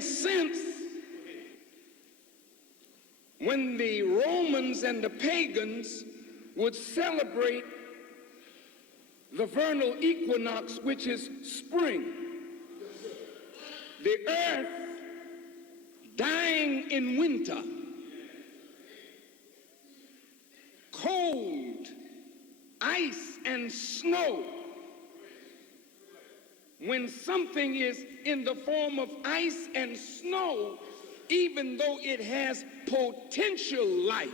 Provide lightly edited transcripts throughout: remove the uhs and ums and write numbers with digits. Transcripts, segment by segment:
been since when the Romans and the pagans would celebrate the vernal equinox, which is spring. The earth dying in winter, cold, ice and snow. When something is in the form of ice and snow, even though it has potential life,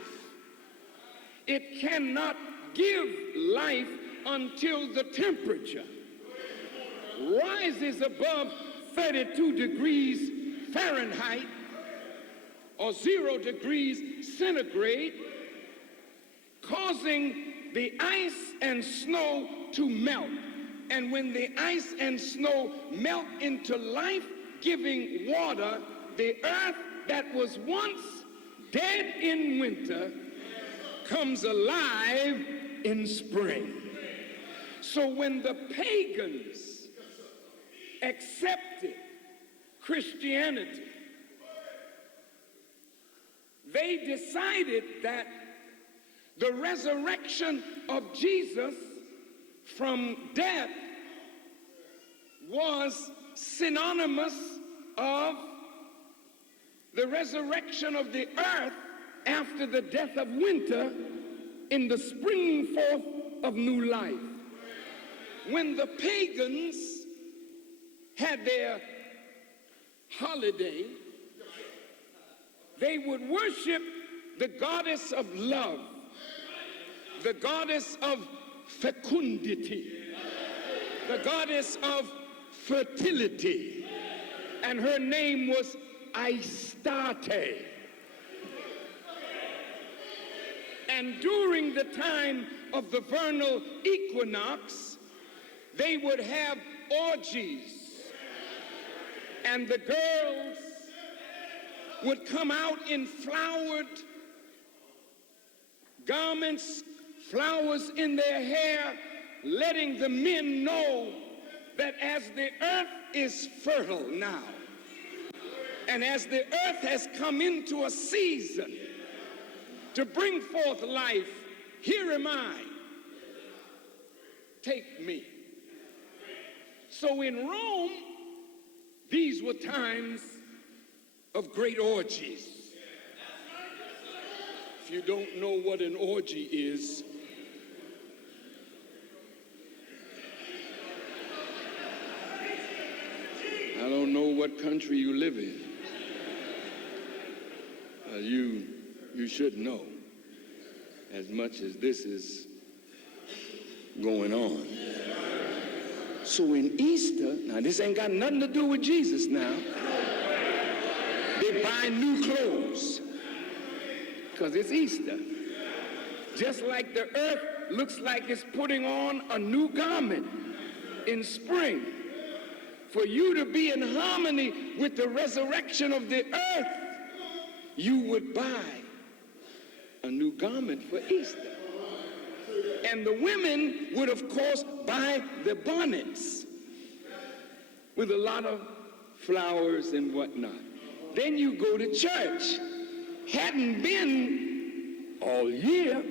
it cannot give life until the temperature rises above 32 degrees Fahrenheit or 0 degrees centigrade, causing the ice and snow to melt. And when the ice and snow melt into life-giving water, the earth that was once dead in winter comes alive in spring. So when the pagans accepted Christianity, they decided that the resurrection of Jesus from death was synonymous of the resurrection of the earth after the death of winter in the springing forth of new life. When the pagans had their holiday, they would worship the goddess of love, the goddess of fecundity, the goddess of fertility, and her name was Astarte. And during the time of the vernal equinox, they would have orgies, and the girls would come out in flowered garments, flowers in their hair, letting the men know that as the earth is fertile now, and as the earth has come into a season to bring forth life, here am I, take me. So in Rome, these were times of great orgies. If you don't know what an orgy is, I don't know what country you live in. You should know as much as this is going on. So in Easter, now this ain't got nothing to do with Jesus now. They buy new clothes because it's Easter. Just like the earth looks like it's putting on a new garment in spring. For you to be in harmony with the resurrection of the earth, you would buy a new garment for Easter. And the women would, of course, buy the bonnets with a lot of flowers and whatnot. Then you go to church. Hadn't been all year.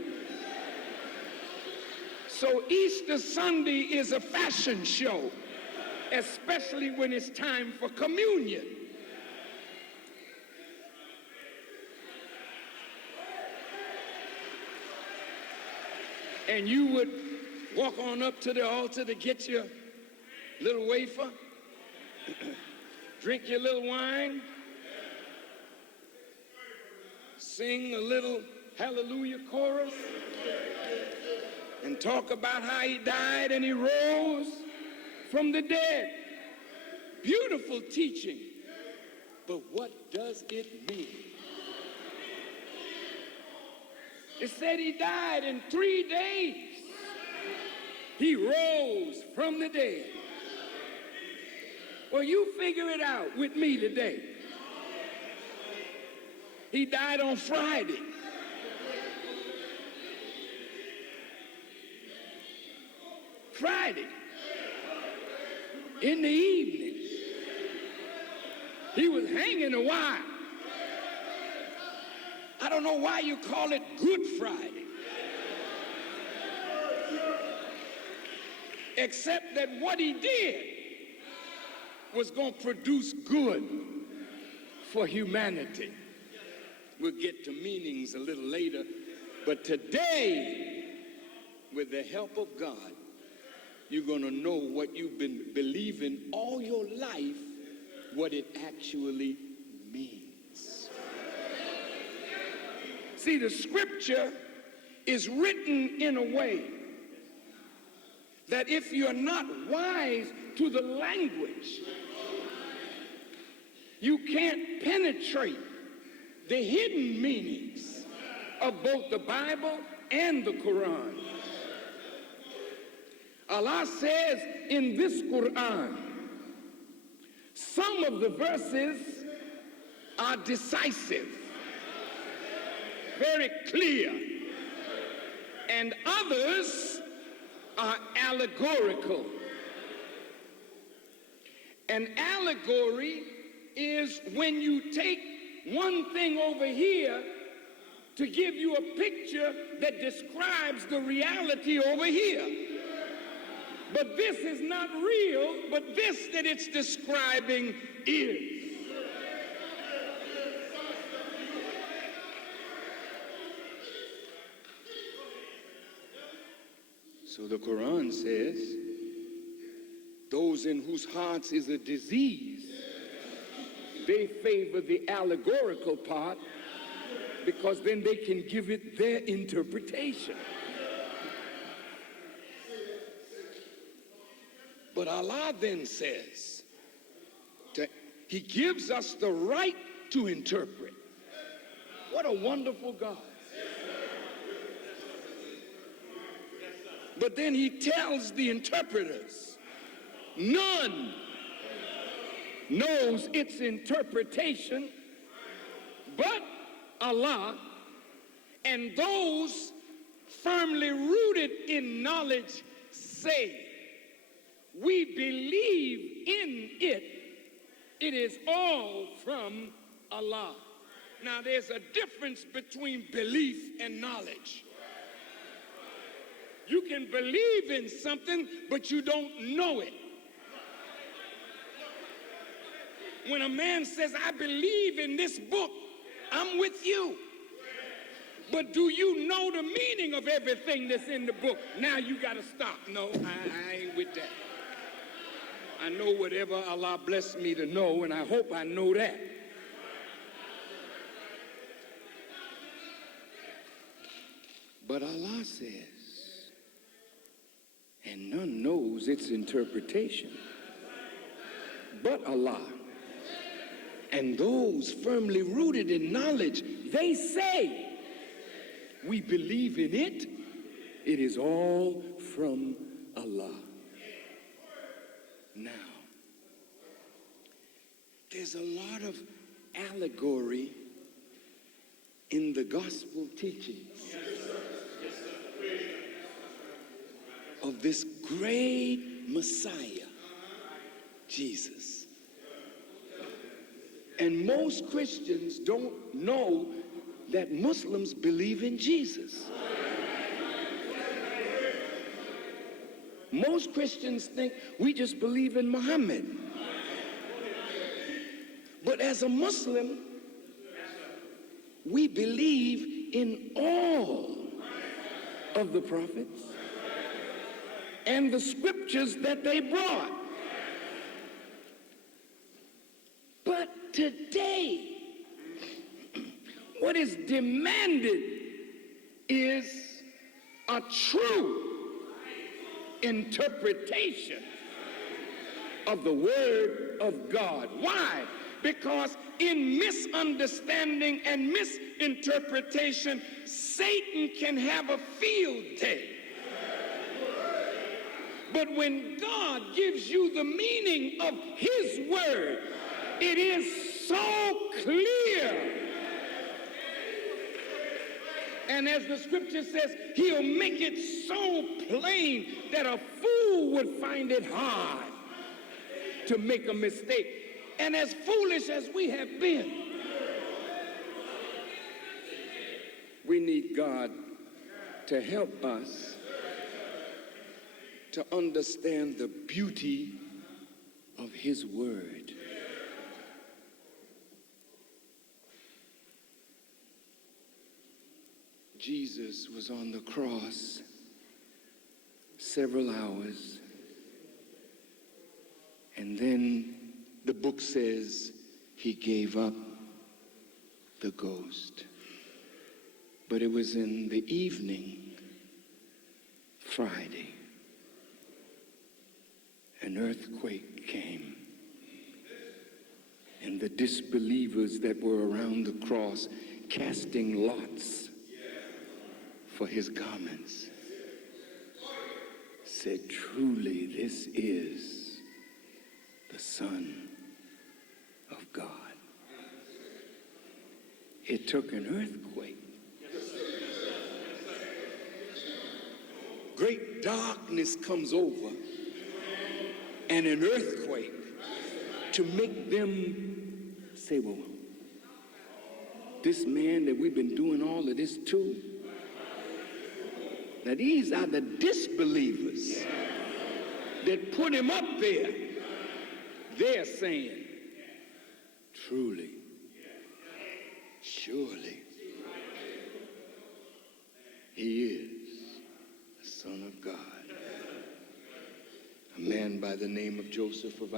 So Easter Sunday is a fashion show, especially when it's time for communion. And you would walk on up to the altar to get your little wafer, drink your little wine, sing a little hallelujah chorus, and talk about how he died and he rose from the dead. Beautiful teaching, but what does it mean? It said he died in 3 days. He rose from the dead. Well, you figure it out with me today. He died on Friday. Friday in the evening. He was hanging a while. I don't know why you call it Good Friday. Except that what he did was going to produce good for humanity. We'll get to meanings a little later, but today, with the help of God, you're going to know what you've been believing all your life, what it actually means. See, the scripture is written in a way that if you're not wise to the language, you can't penetrate the hidden meanings of both the Bible and the Quran. Allah says in this Quran, some of the verses are decisive, very clear, and others are allegorical. An allegory is when you take one thing over here to give you a picture that describes the reality over here. But this is not real, but this that it's describing is. So the Quran says, those in whose hearts is a disease, they favor the allegorical part because then they can give it their interpretation. But Allah then says, He gives us the right to interpret. What a wonderful God. But then He tells the interpreters, none knows its interpretation but Allah, and those firmly rooted in knowledge say, we believe in it. It is all from Allah. Now there's a difference between belief and knowledge. You can believe in something, but you don't know it. When a man says, I believe in this book, I'm with you. But do you know the meaning of everything that's in the book? Now you got to stop. No, I ain't with that. I know whatever Allah blessed me to know, and I hope I know that. But Allah says, and none knows its interpretation but Allah. And those firmly rooted in knowledge, they say, we believe in it. It is all from Allah. Now, there's a lot of allegory in the gospel teachings of this great Messiah, Jesus. And most Christians don't know that Muslims believe in Jesus. Most Christians think we just believe in Muhammad. But as a Muslim, we believe in all of the prophets and the scriptures that they brought. But today, what is demanded is a true interpretation of the Word of God. Why? Because in misunderstanding and misinterpretation, Satan can have a field day. But when God gives you the meaning of His Word, it is so clear. And as the scripture says, He'll make it so plain that a fool would find it hard to make a mistake. and as foolish as we have been, we need God to help us to understand the beauty of his word. Jesus was on the cross several hours, and then the book says he gave up the ghost. But it was in the evening, Friday, an earthquake came, and the disbelievers that were around the cross casting lots for his garments said, truly this is the Son of God. It took an earthquake. Great darkness comes over and an earthquake to make them say, well, this man that we've been doing all of this to, now these are the disbelievers that put him up there. They're saying, truly, surely, he is the Son of God. A man by the name of Joseph of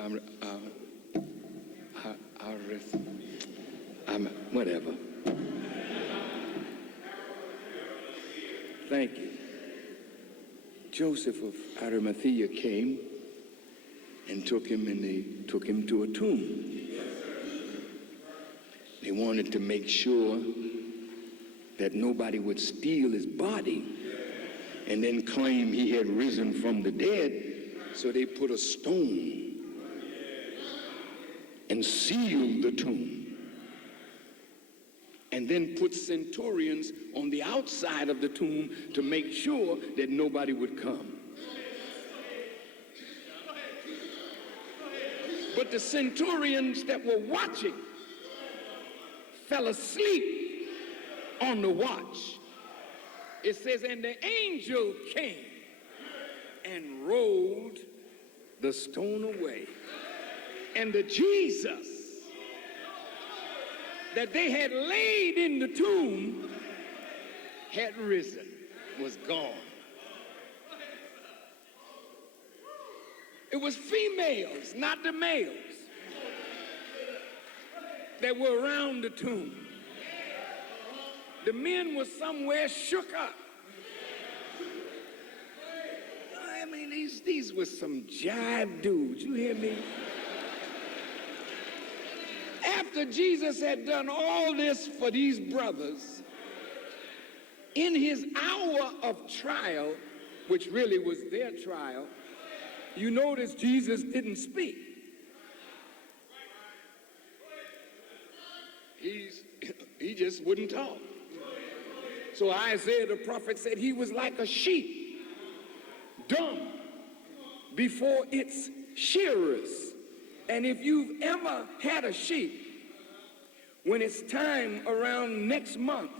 whatever. Thank you. Joseph of Arimathea came and took him to a tomb. They wanted to make sure that nobody would steal his body and then claim he had risen from the dead. So they put a stone and sealed the tomb, and then put centurions on the outside of the tomb to make sure that nobody would come. But the centurions that were watching fell asleep on the watch. It says, and the angel came and rolled the stone away. And the Jesus that they had laid in the tomb had risen, was gone. It was females, not the males, that were around the tomb. The men were somewhere shook up. I mean, these were some jive dudes, you hear me? After Jesus had done all this for these brothers, in his hour of trial, which really was their trial, you notice Jesus didn't speak. He just wouldn't talk. So Isaiah the prophet said he was like a sheep, dumb before its shearers. And if you've ever had a sheep, when it's time around next month,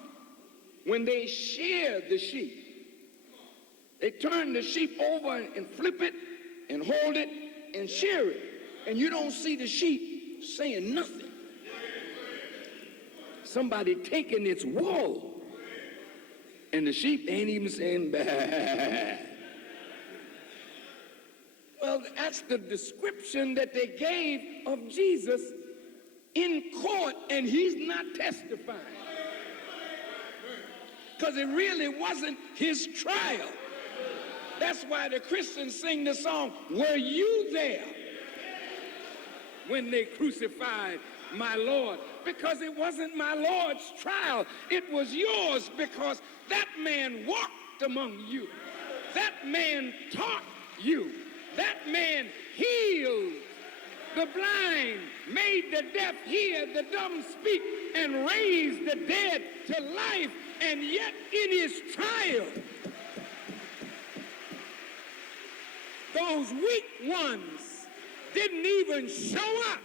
when they shear the sheep, they turn the sheep over and flip it and hold it and shear it. And you don't see the sheep saying nothing. Somebody taking its wool, and the sheep ain't even saying bah. Well, that's the description that they gave of Jesus in court, and he's not testifying. Because it really wasn't his trial. That's why the Christians sing the song, were you there when they crucified my Lord? Because it wasn't my Lord's trial. It was yours, because that man walked among you. That man taught you. That man healed the blind, made the deaf hear, the dumb speak, and raised the dead to life. And yet in his trial, those weak ones didn't even show up.